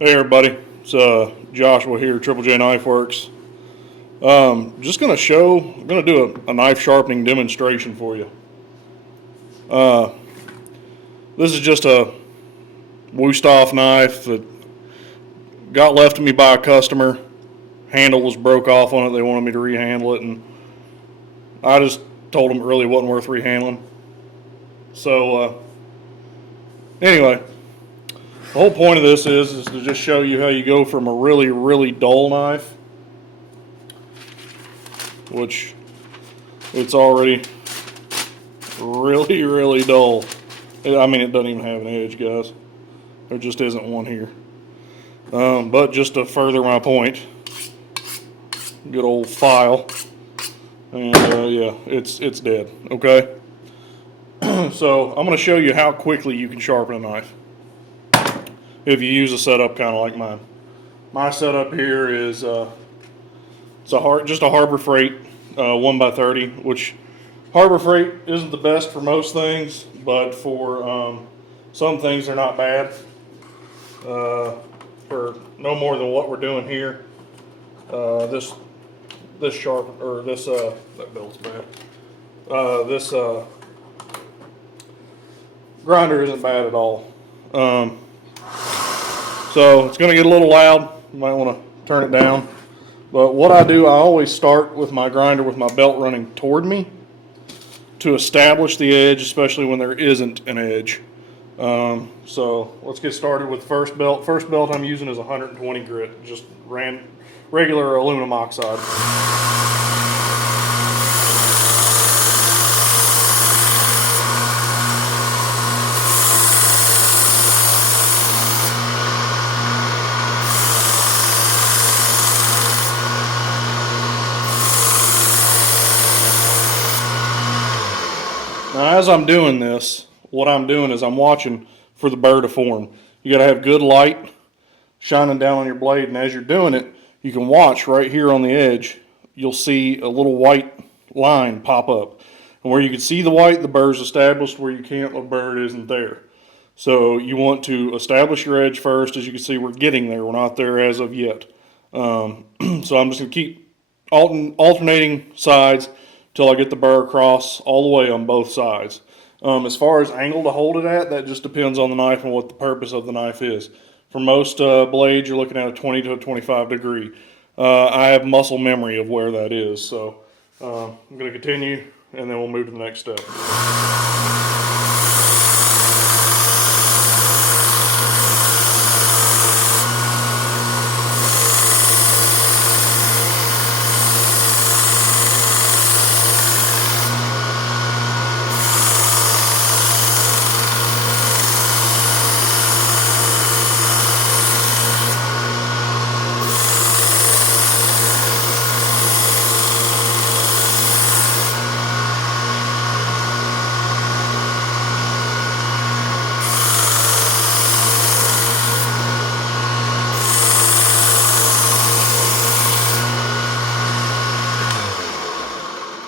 Hey everybody, it's Joshua here, Triple J Knife Works. Just going to do a knife sharpening demonstration for you. This is just a Wusthof knife that got left to me by a customer. Handle was broke off on it, they wanted me to rehandle it, and I just told them it really wasn't worth rehandling. So, anyway. The whole point of this is to just show you how you go from a really, really dull knife, which it's already really, really dull. I mean, it doesn't even have an edge, guys. There just isn't one here. But just to further my point, good old file, and yeah, it's dead. Okay. So I'm going to show you how quickly you can sharpen a knife if you use a setup kind of like mine. My setup here is just a Harbor Freight 1x30, which Harbor Freight isn't the best for most things, but for some things they're not bad. For no more than what we're doing here, this that belt's bad. This grinder isn't bad at all. So it's going to get a little loud. You might want to turn it down. But what I do, I always start with my grinder with my belt running toward me to establish the edge, especially when there isn't an edge. So let's get started with the first belt. First belt I'm using is 120 grit, just regular aluminum oxide. Now, as I'm doing this, what I'm doing is I'm watching for the burr to form. You got to have good light shining down on your blade, and as you're doing it, you can watch right here on the edge. You'll see a little white line pop up, and where you can see the white, the burr's established. Where you can't, the burr isn't there. So you want to establish your edge first. As you can see, we're getting there. We're not there as of yet. So I'm just going to keep alternating sides till I get the burr across all the way on both sides. As far as angle to hold it at, that just depends on the knife and what the purpose of the knife is. For most blades, you're looking at a 20 to a 25 degree. I have muscle memory of where that is, so I'm going to continue, and then we'll move to the next step.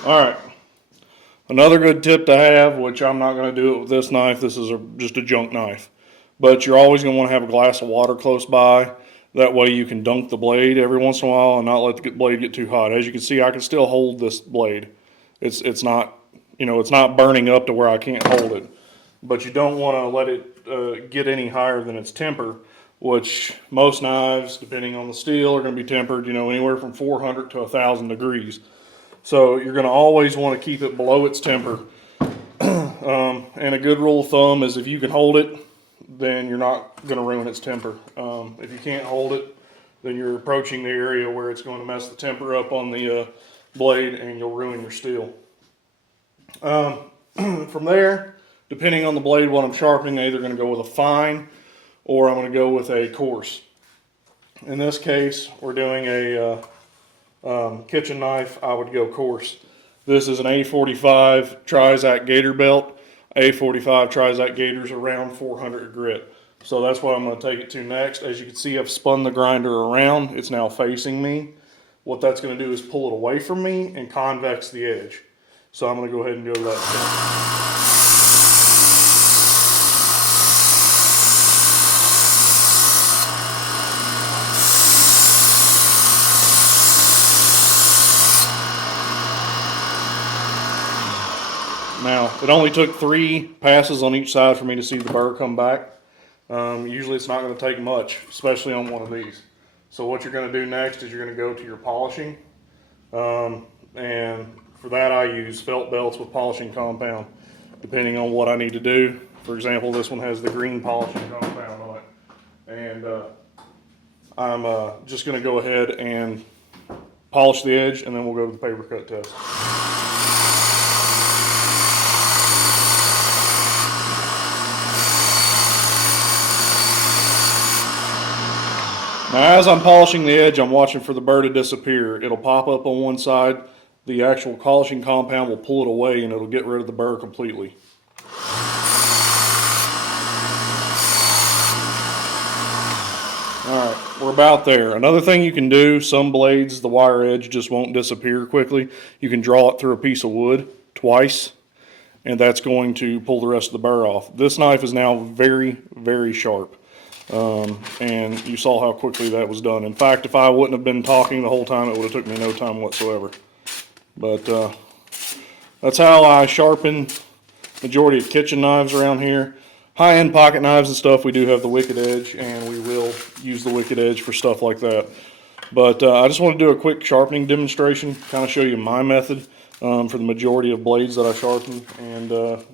Alright, another good tip to have, which I'm not going to do it with this knife, this is just a junk knife, but you're always going to want to have a glass of water close by. That way you can dunk the blade every once in a while and not let the blade get too hot. As you can see, I can still hold this blade. It's not, it's not burning up to where I can't hold it, but you don't want to let it get any higher than its temper, which most knives, depending on the steel, are going to be tempered, anywhere from 400 to 1,000 degrees. So you're going to always want to keep it below its temper. And a good rule of thumb is if you can hold it, then you're not going to ruin its temper. If you can't hold it, then you're approaching the area where it's going to mess the temper up on the blade and you'll ruin your steel. From there, depending on the blade what I'm sharpening, I'm either going to go with a fine or I'm going to go with a coarse. In this case, we're doing a kitchen knife. I would go coarse. This is an A45 Trizac gator belt. A45 Trizac gators around 400 grit. So that's what I'm going to take it to next. As you can see, I've spun the grinder around. It's now facing me. What that's going to do is pull it away from me and convex the edge. So I'm going to go ahead and go to that step. Now, it only took 3 passes on each side for me to see the burr come back. Usually it's not going to take much, especially on one of these. So what you're going to do next is you're going to go to your polishing. And for that I use felt belts with polishing compound, depending on what I need to do. For example, this one has the green polishing compound on it. And I'm just going to go ahead and polish the edge, and then we'll go to the paper cut test. Now, as I'm polishing the edge, I'm watching for the burr to disappear. It'll pop up on one side. The actual polishing compound will pull it away, and it'll get rid of the burr completely. Alright, we're about there. Another thing you can do, some blades, the wire edge just won't disappear quickly. You can draw it through a piece of wood twice, and that's going to pull the rest of the burr off. This knife is now very, very sharp. And you saw how quickly that was done. In fact, if I wouldn't have been talking the whole time, it would have took me no time whatsoever. But that's how I sharpen majority of kitchen knives around here. High-end pocket knives and stuff, we do have the wicked edge, and we will use the wicked edge for stuff like that. But I just want to do a quick sharpening demonstration, kind of show you my method for the majority of blades that I sharpen. And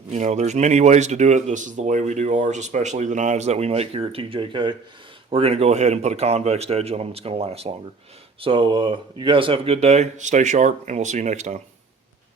you know, there's many ways to do it. This is the way we do ours, especially the knives that we make here at TJK. We're going to go ahead and put a convex edge on them. It's going to last longer. So you guys have a good day, stay sharp, and we'll see you next time.